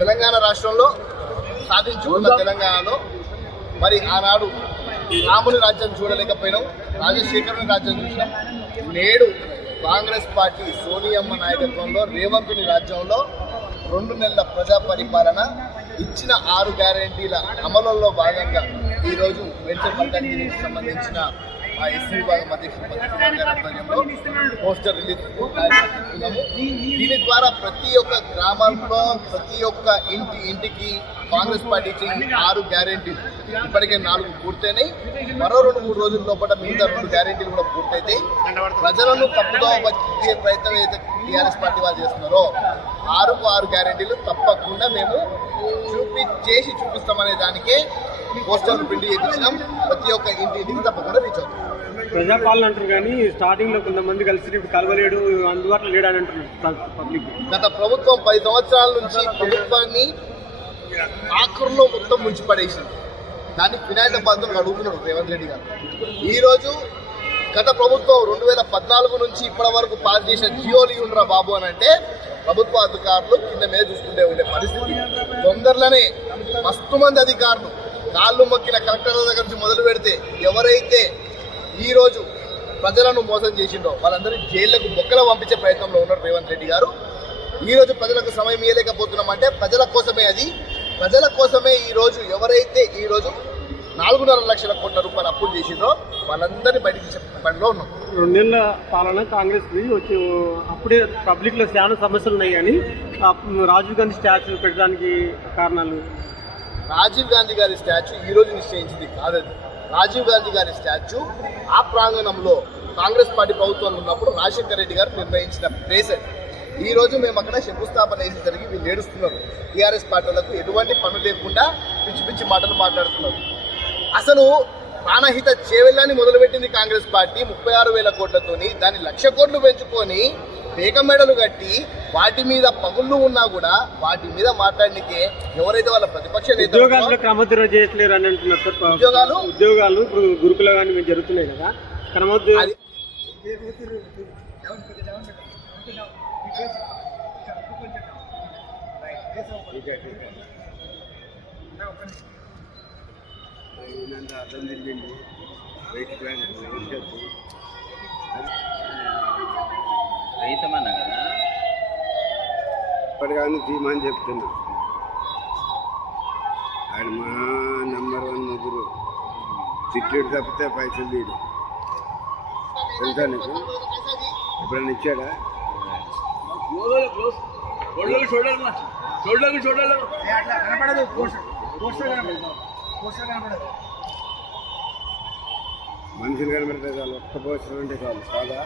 తెలంగాణ రాష్ట్రంలో సాధించుకున్న తెలంగాణలో మరి ఆనాడు రాముని రాజ్యం చూడలేకపోయినాం, రాజశేఖరుని రాజ్యం చూసినాం. నేడు కాంగ్రెస్ పార్టీ సోనియమ్మ నాయకత్వంలో రేవంతుని రాజ్యంలో 2 నెలల ప్రజా పరిపాలన ఇచ్చిన 6 గ్యారెంటీల అమలులో భాగంగా ఈరోజు వెంచర్ పథకానికి సంబంధించిన మా ఎస్సీ విభాగం అధ్యక్షులు పోస్టర్ రిలీజ్ చేస్తున్నాము. దీని ద్వారా ప్రతి ఒక్క గ్రామంలో ప్రతి ఒక్క ఇంటికి కాంగ్రెస్ పార్టీ ఇచ్చే 6 గ్యారెంటీలు ఇప్పటికే 4 పూర్తయినాయి. మరో 2-3 రోజుల లోపల మిగతా 2 గ్యారెంటీలు కూడా పూర్తయితాయి. ప్రజలను తప్పుదో వచ్చే ప్రయత్నం ఏదైతే టీఆర్ఎస్ పార్టీ వాళ్ళు చేస్తున్నారో 6 గ్యారెంటీలు తప్పకుండా మేము చూపిస్తామనే దానికే పోస్టర్లు ప్రింట్ చేయించినాం. ప్రతి ఒక్క ఇంటికి తప్పకుండా రీచ్ అవుతాం. ప్రజాపాలన అంటారు కానీ స్టార్టింగ్ లో కొంతమంది కలిసి కలవలేడు, అందుబాటులో లేడు అని అంటున్నారు పబ్లిక్. గత ప్రభుత్వం 10 సంవత్సరాల నుంచి ప్రభుత్వాన్ని ఆఖరులో మొత్తం ముంచి పడేసింది. దాన్ని ఫినాయిల్ బాధ్యతలు అడుగుతున్నాడు రేవంత్ రెడ్డి గారు. ఈరోజు గత ప్రభుత్వం 2014 నుంచి ఇప్పటి వరకు పాస్ చేసిన జియోలు ఉండరా బాబు అని అంటే ప్రభుత్వ అధికారులు కింద మీద చూసుకుంటే ఉండే పరిస్థితి. తొందరలోనే మస్తు మంది అధికారులు కాళ్ళు మొక్కిన కలెక్టర్ల దగ్గర నుంచి మొదలు పెడితే ఎవరైతే ఈరోజు ప్రజలను మోసం చేసిండో వాళ్ళందరినీ జైళ్లకు బొక్కలు పంపించే ప్రయత్నంలో ఉన్నారు రేవంత్ రెడ్డి గారు. ఈరోజు ప్రజలకు సమయం ఇవ్వలేకపోతున్నామంటే ప్రజల కోసమే, అది ప్రజల కోసమే. ఈరోజు ఎవరైతే ఈరోజు 4.5 లక్షల కోట్ల రూపాయలు అప్పులు చేసిండ్రో వాళ్ళందరినీ బయటికి తీసే పనిలో ఉన్నాం. 2 నెలల పాలన కాంగ్రెస్ వచ్చి అప్పుడే పబ్లిక్ లో చాలా సమస్యలు ఉన్నాయి. కానీ రాజీవ్ గాంధీ స్టాచ్యూ పెట్టడానికి కారణాలు, రాజీవ్ గాంధీ గారి స్టాచ్యూ ఈరోజు నిశ్చయించింది కాదది. రాజీవ్ గాంధీ గారి స్టాచ్యూ ఆ ప్రాంగణంలో కాంగ్రెస్ పార్టీ ప్రభుత్వంలో ఉన్నప్పుడు రాజశేఖర రెడ్డి గారు నిర్ణయించిన ప్లేస్. ఈ రోజు మేము అక్కడ శంకుస్థాపన వేసి జరిగి వీళ్ళు ఏడుస్తున్నారు. టీఆర్ఎస్ పార్టీలకు ఎటువంటి పనులు లేకుండా పిచ్చి పిచ్చి మాటలు మాట్లాడుతున్నారు. అసలు ప్రాణహిత చేవెళ్ళని మొదలుపెట్టింది కాంగ్రెస్ పార్టీ 36,000 కోట్లతోని. దాన్ని 1,00,000 కోట్లు పెంచుకొని పేక మెడలు కట్టి వాటి మీద పగుళ్ళు ఉన్నా కూడా వాటి మీద మాట్లాడనికే ఎవరైతే వాళ్ళ ప్రతిపక్ష ఉద్యోగాలు క్రమోద్ధరణ చేయట్లేరు అని అంటున్నారు. ఉద్యోగాలు గురుకుల కానీ జరుగుతున్నాయి కదా, క్రమోద్ధరణ అర్థం జరిగింది. రైతమన్నా కదా ఇప్పటికాని ధీమాని చెప్తున్నా. ఆయన మా నంబర్ 1 ముగ్గురు తిట్టుడు తప్పితే పైసలు తీడు. తెలుసా నీకు? ఎప్పుడైనా ఇచ్చాడా? మనుషులు కనబడితే చాలు, ఒక్క పోస్టర్ ఉంటే చాలు కాదా?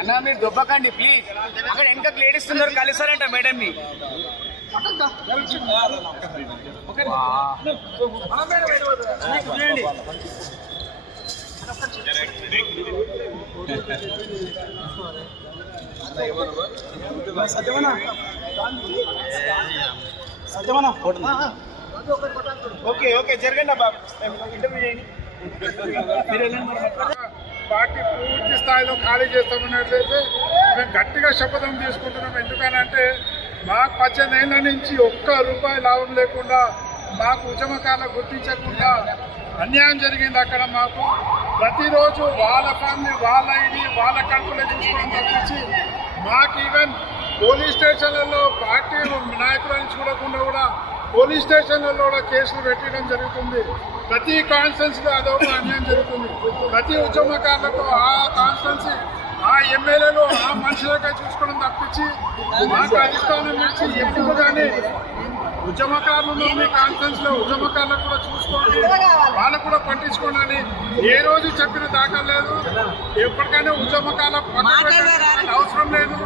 అన్నా మీరు దొబ్బకండి ప్లీజ్. అక్కడ ఎంత లేడీస్ ఉన్నారు కలిసారంట మేడం ని. ఓకే ఓకే జరగండి అబ్బా, ఇంటర్వ్యూ చేయండి. పార్టీ పూర్తి స్థాయిలో ఖాళీ చేస్తామన్నట్లయితే మేము గట్టిగా శపథం తీసుకుంటున్నాం. ఎందుకనంటే మాకు 18 ఏళ్ళ నుంచి ₹1 లాభం లేకుండా, మాకు ఉద్యమకాలను గుర్తించకుండా అన్యాయం జరిగింది. అక్కడ మాకు ప్రతిరోజు వాళ్ళ ఫ్యామిలీ, వాళ్ళ ఇది, వాళ్ళ కడుపులో చూసుకోవడం తప్పించి మాకు ఈవెన్ పోలీస్ స్టేషన్లలో పార్టీ నాయకులను చూడకుండా కూడా పోలీస్ స్టేషన్లలో కూడా కేసులు పెట్టడం జరుగుతుంది. ప్రతి కాన్స్టిట్యున్సీలో అదొక అన్యాయం జరుగుతుంది. ప్రతి ఉద్యమకారులకు ఆ కాన్స్టిట్యున్సీ, ఆ ఎమ్మెల్యేలు, ఆ మనుషులకై చూసుకోవడం తప్పించి మాకు అధిష్టానం నుంచి ఎప్పుడు కానీ ఉద్యమకారులు మీ కాన్ఫరెన్స్లో ఉద్యమకారులకు కూడా చూసుకోండి, వాళ్ళకు కూడా పట్టించుకోండి అని ఏ రోజు చెప్పిన దాఖలు లేదు. ఎప్పటికైనా ఉద్యమకాల అవసరం లేదు.